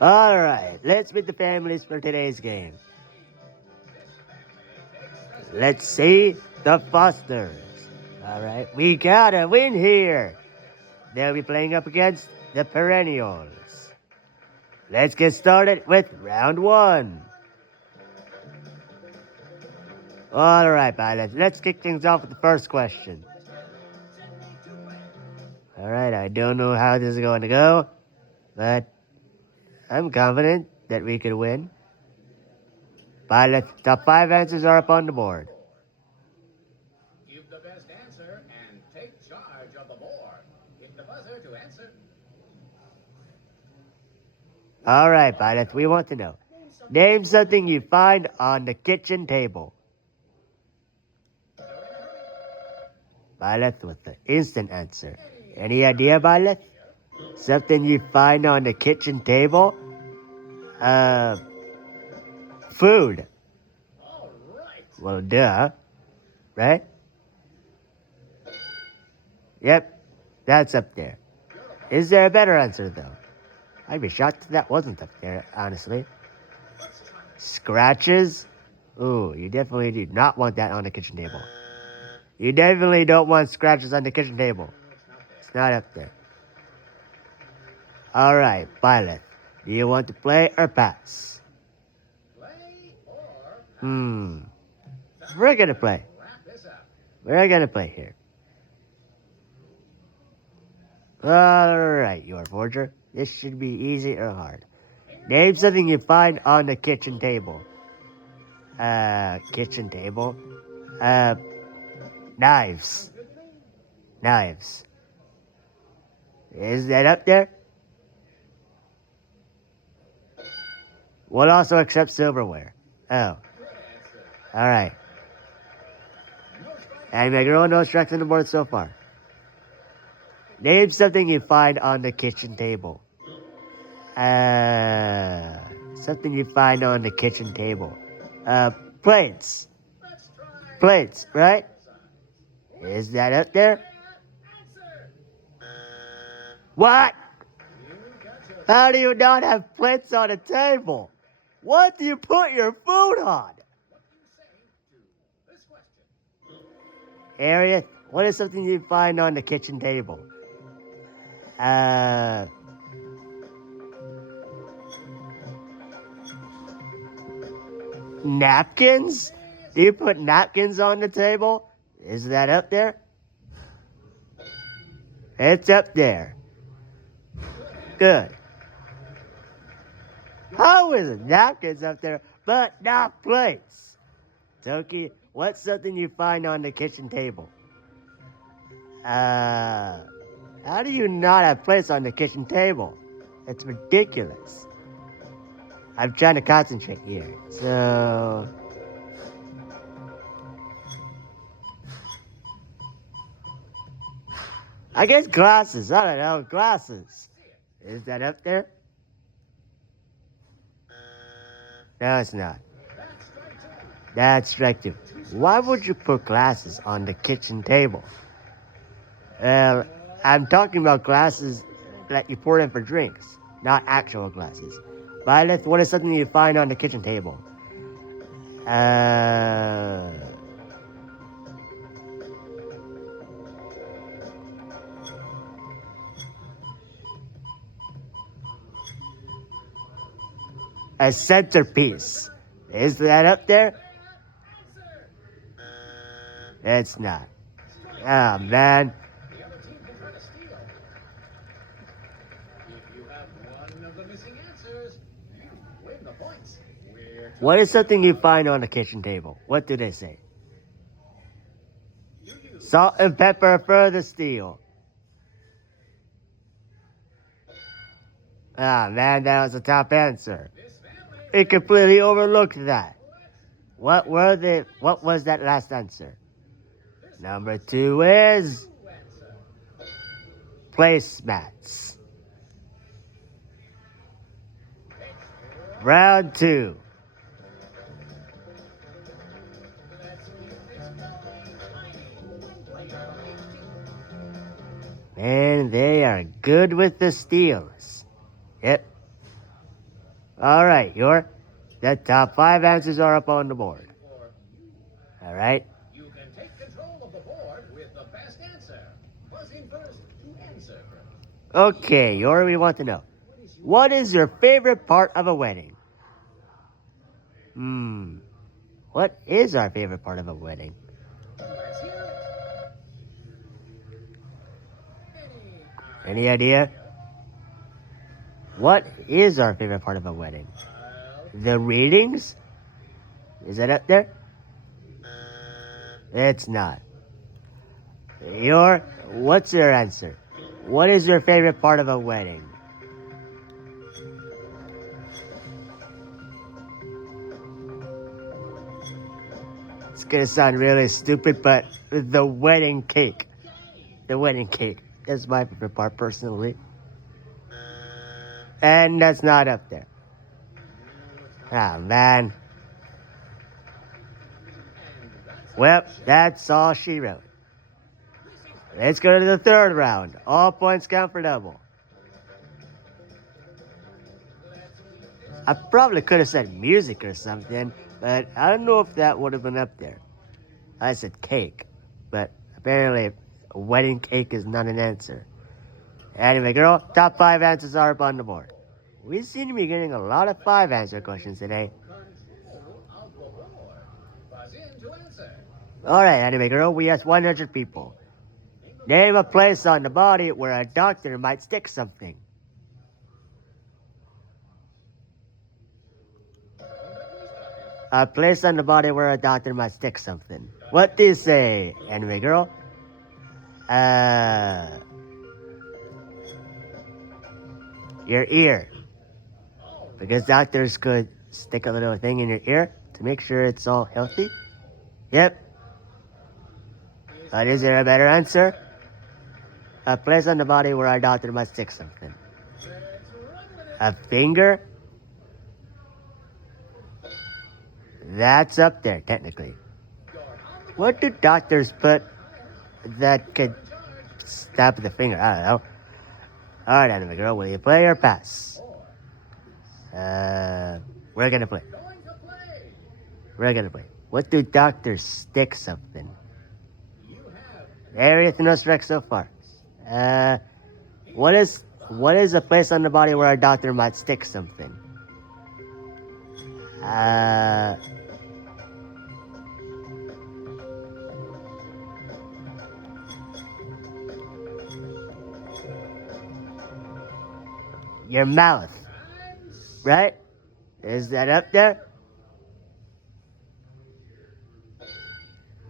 Alright, let's meet the families for today's game. Let's see the Fosters. Alright, we got a win here. They'll be playing up against the Perennials. Let's get started with round one. Alright, pilots, let's kick things off with the first question. Alright, I don't know how this is going to go, but I'm confident that we could win. Pilots, top 5 answers are up on the board. Give the best answer and take charge of the board. Hit the buzzer to answer. Alright, pilots, we want to know. Name something you find on the kitchen table. Violet with the instant answer. Any idea, Violet? Something you find on the kitchen table? Food. All right. Well, duh. Right? Yep, that's up there. Is there a better answer, though? I'd be shocked if that wasn't up there, honestly. Scratches? Ooh, you definitely do not want that on the kitchen table. You definitely don't want scratches on the kitchen table. It's not up there. Alright, Violet. Do you want to play or pass? Play or We're gonna play. wrap this up. We're gonna play here. Alright, your forger. This should be easy or hard. Name something you find on the kitchen table. Kitchen table? Knives. Knives. Is that up there? We'll also accept silverware. Oh. Alright. And my girl, no strikes on the board so far. Name something you find on the kitchen table. Something you find on the kitchen table. Plates. Plates, right? Is that up there? What? How do you not have plates on the table? What do you put your food on? Harriet, what is something you find on the kitchen table? Napkins? Do you put napkins on the table? Is that up there? It's up there. Good. How is it napkins up there, but not plates? Toki, what's something you find on the kitchen table? How do you not have plates on the kitchen table? It's ridiculous. I'm trying to concentrate here, so... I guess glasses. I don't know. Glasses. Is that up there? No, it's not. That's strike two. Why would you put glasses on the kitchen table? I'm talking about glasses that you pour in for drinks, not actual glasses. Violet, what is something you find on the kitchen table? A centerpiece. Is that up there? It's not. Oh, man. The other team can try to steal. If you have one of the missing answers, you win the points. What is something you find on the kitchen table? What do they say? Salt and pepper for the steal. Ah, man, that was the top answer. It completely overlooked that. What was that last answer? Number 2 is placemats. Round 2. And they are good with the steals. Yep. All right, the top 5 answers are up on the board. All right. You can take control of the board with the best answer. Buzz in first to answer. Okay, we want to know. What is your favorite part of a wedding? What is our favorite part of a wedding? Let's hear it. Any idea? What is our favorite part of a wedding? The readings? Is that up there? It's not. What's your answer? What is your favorite part of a wedding? It's gonna sound really stupid, but the wedding cake. The wedding cake. That's my favorite part, personally. And that's not up there. Ah, man. Well, that's all she wrote. Let's go to the third round. All points count for double. I probably could have said music or something, but I don't know if that would have been up there. I said cake, but apparently a wedding cake is not an answer. Anyway, girl, top 5 answers are up on the board. We seem to be getting a lot of 5 answer questions today. Control of the board. Buzz in to answer. Alright, anyway, girl, we asked 100 people. Name a place on the body where a doctor might stick something. A place on the body where a doctor might stick something. What do you say, anyway, girl? Your ear. Because doctors could stick a little thing in your ear to make sure it's all healthy. Yep. But is there a better answer? A place on the body where a doctor might stick something. A finger? That's up there, technically. What do doctors put that could stab the finger? I don't know. Alright, anyway, girl, will you play or pass? We're gonna play. We're gonna play. What do doctors stick something? Everything else correct so far. What is a place on the body where a doctor might stick something? Your mouth, right? Is that up there?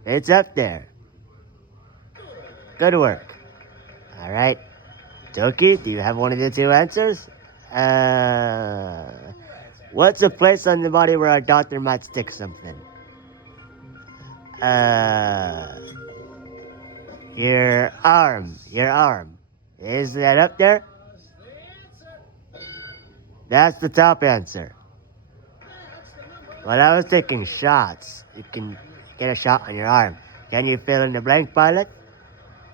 It's up there. Good work. All right. Toki, do you have one of the 2 answers? What's a place on the body where a doctor might stick something? Your arm. Your arm. Is that up there? That's the top answer. When I was taking shots, you can get a shot on your arm. Can you fill in the blank, pilot?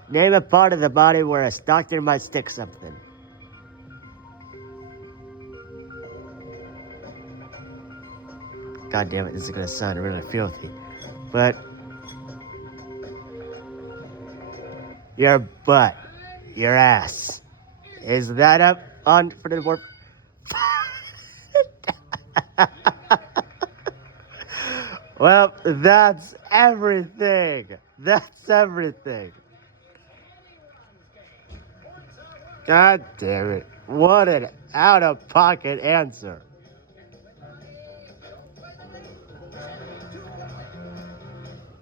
Name a part of the body where a doctor might stick something. God damn it, this is gonna sound really filthy. But your butt, your ass. Is that up on for the board? Well, that's everything. That's everything. God damn it. What an out-of-pocket answer.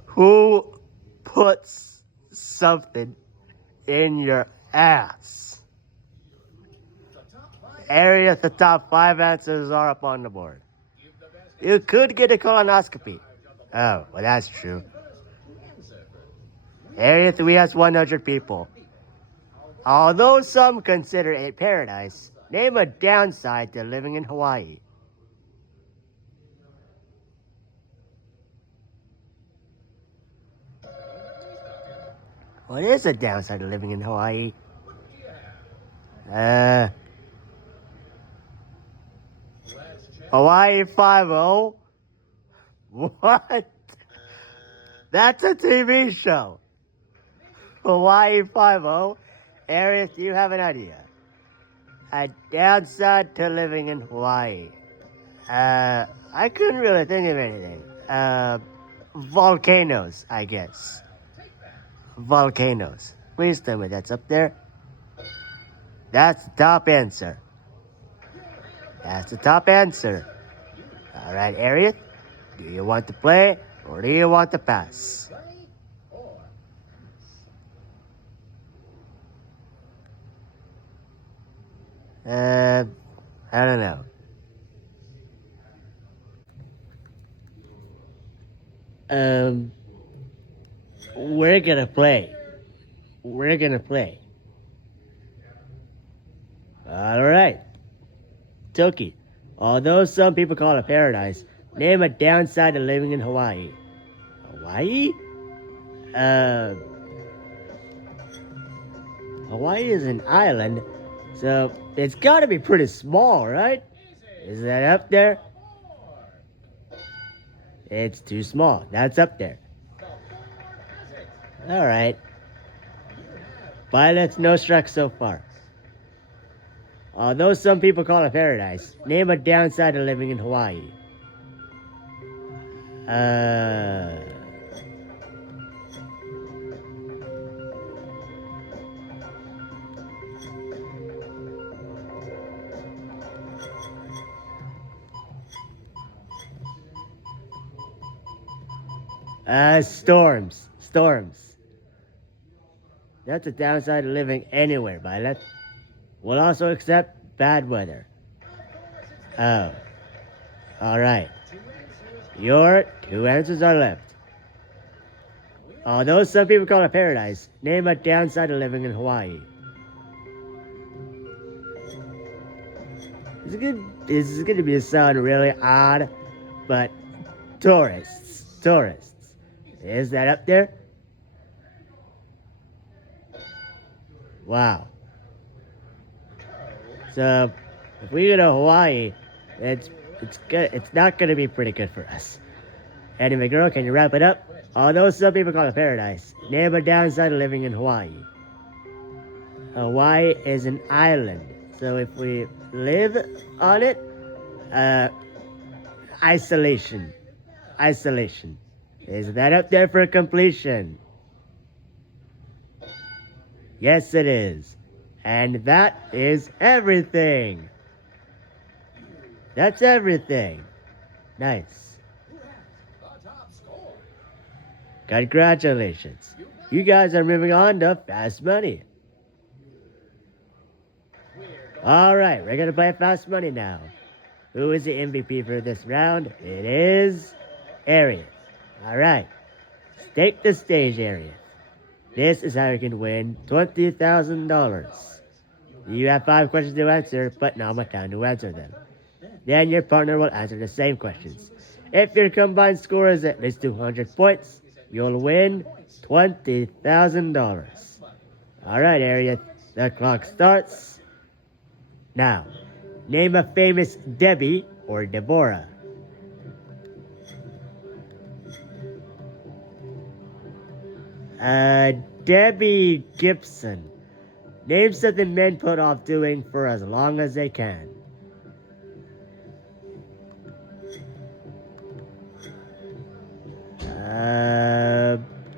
Who puts something in your ass? The top 5 answers are up on the board. You could get a colonoscopy. Oh, well, that's true. We asked 100 people. Although some consider it paradise, name a downside to living in Hawaii. What is a downside to living in Hawaii? Hawaii 5-0? What? That's a TV show. Hawaii 5-0? Arius, do you have an idea? A downside to living in Hawaii. I couldn't really think of anything. Volcanoes, I guess. Volcanoes. Please tell me that's up there. That's the top answer. That's the top answer. All right, Arius, do you want to play or do you want to pass? Play or I don't know. We're gonna play. We're gonna play. All right. Toki, although some people call it paradise, name a downside to living in Hawaii. Hawaii? Hawaii is an island, so it's gotta be pretty small, right? Is that up there? It's too small. That's up there. All right. Pilots, no strike so far. Although some people call it paradise, name a downside to living in Hawaii. Storms. Storms. That's a downside to living anywhere, Violet. We'll also accept bad weather. Oh. Alright. Your 2 answers are left. Although some people call it paradise, name a downside to living in Hawaii. This is gonna be sound really odd, but tourists. Tourists. Is that up there? Wow. So, if we go to Hawaii, it's not gonna be pretty good for us. Anyway, girl, can you wrap it up? Although some people call it paradise, name a downside of living in Hawaii. Hawaii is an island, so if we live on it, isolation. Isolation. Is that up there for completion? Yes, it is. And that is everything. That's everything. Nice. the top score. Congratulations. You guys are moving on to Fast Money. All right, we're going to play Fast Money now. Who is the MVP for this round? It is Arius. All right. Take the stage, Arius. This is how you can win $20,000. You have 5 questions to answer, but not much time to answer them. Then your partner will answer the same questions. If your combined score is at least 200 points, you'll win $20,000. All right, Arius, the clock starts now. Name a famous Debbie or Deborah. Debbie Gibson. Name something men put off doing for as long as they can.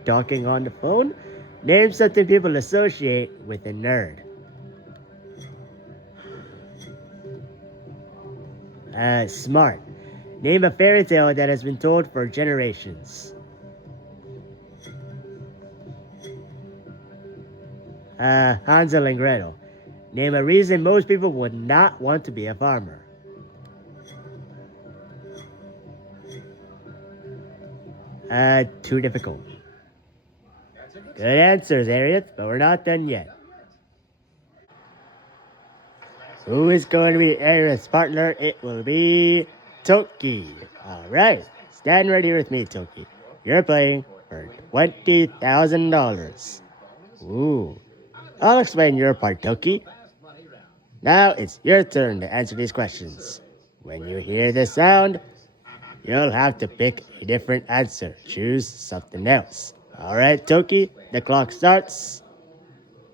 Talking on the phone. Name something people associate with a nerd. Smart. Name a fairy tale that has been told for generations. Hansel and Gretel. Name a reason most people would not want to be a farmer. Too difficult. Good answers, Arius, but we're not done yet. Who is going to be Arius' partner? It will be Toki. Alright, stand ready with me, Toki. You're playing for $20,000. Ooh. I'll explain your part, Toki. Now it's your turn to answer these questions. When you hear the sound, you'll have to pick a different answer. Choose something else. Alright, Toki, the clock starts.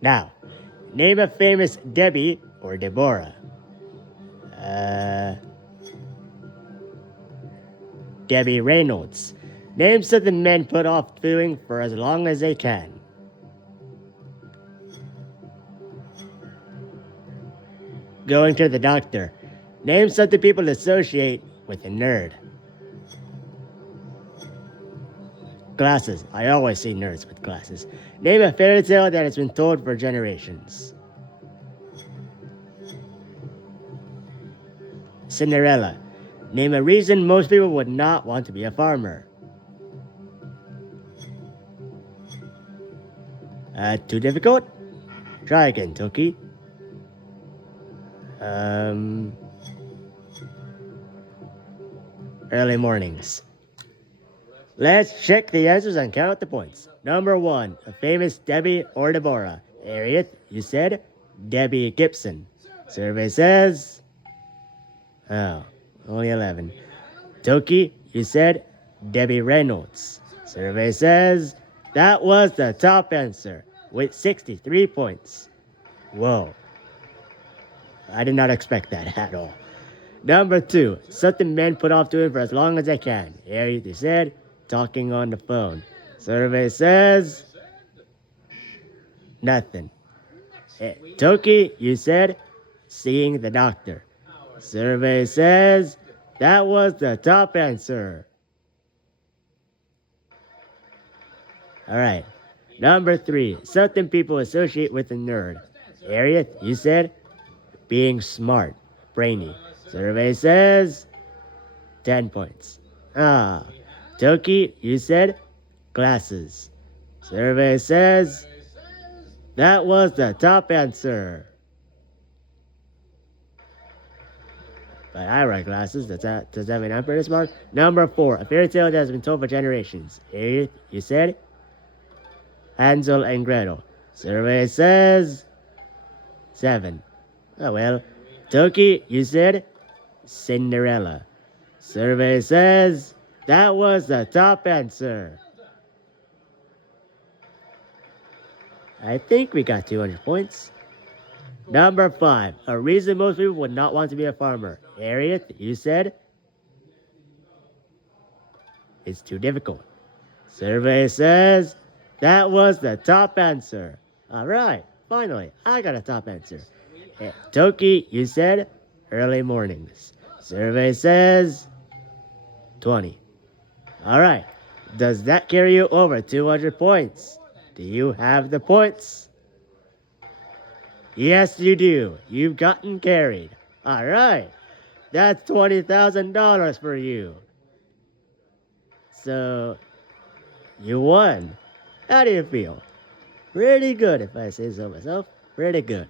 Now, name a famous Debbie or Deborah. Debbie Reynolds. Name something men put off doing for as long as they can. Going to the doctor. Name something people associate with a nerd. Glasses. I always see nerds with glasses. Name a fairy tale that has been told for generations. Cinderella. Name a reason most people would not want to be a farmer. Too difficult? Try again, Toki. Early mornings. Let's check the answers and count the points. Number 1, a famous Debbie or Deborah. Harriet, you said Debbie Gibson. Survey says... Oh, only 11. Toki, you said Debbie Reynolds. Survey says that was the top answer with 63 points. Whoa. I did not expect that at all. Number 2, something men put off doing for as long as they can. Harriet, you said talking on the phone. Survey says nothing. Toki, you said seeing the doctor. Survey says that was the top answer. Alright. Number 3, something people associate with a nerd. Harriet, you said being smart, brainy. Survey says 10 points. Toki, you said glasses. Survey says that was the top answer. But I wear glasses. Does that mean I'm pretty smart? Number 4, a fairy tale that has been told for generations. Harriet, you said Hansel and Gretel. Survey says 7. Oh well. Toki, you said Cinderella. Survey says that was the top answer. I think we got 200 points. Number 5, a reason most people would not want to be a farmer. Harriet, you said it's too difficult. Survey says that was the top answer. Alright, finally, I got a top answer. Toki, you said early mornings. Survey says 20. Alright, does that carry you over 200 points? Do you have the points? Yes, you do. You've gotten carried. Alright, that's $20,000 for you. So, you won. How do you feel? Pretty good, if I say so myself. Pretty good.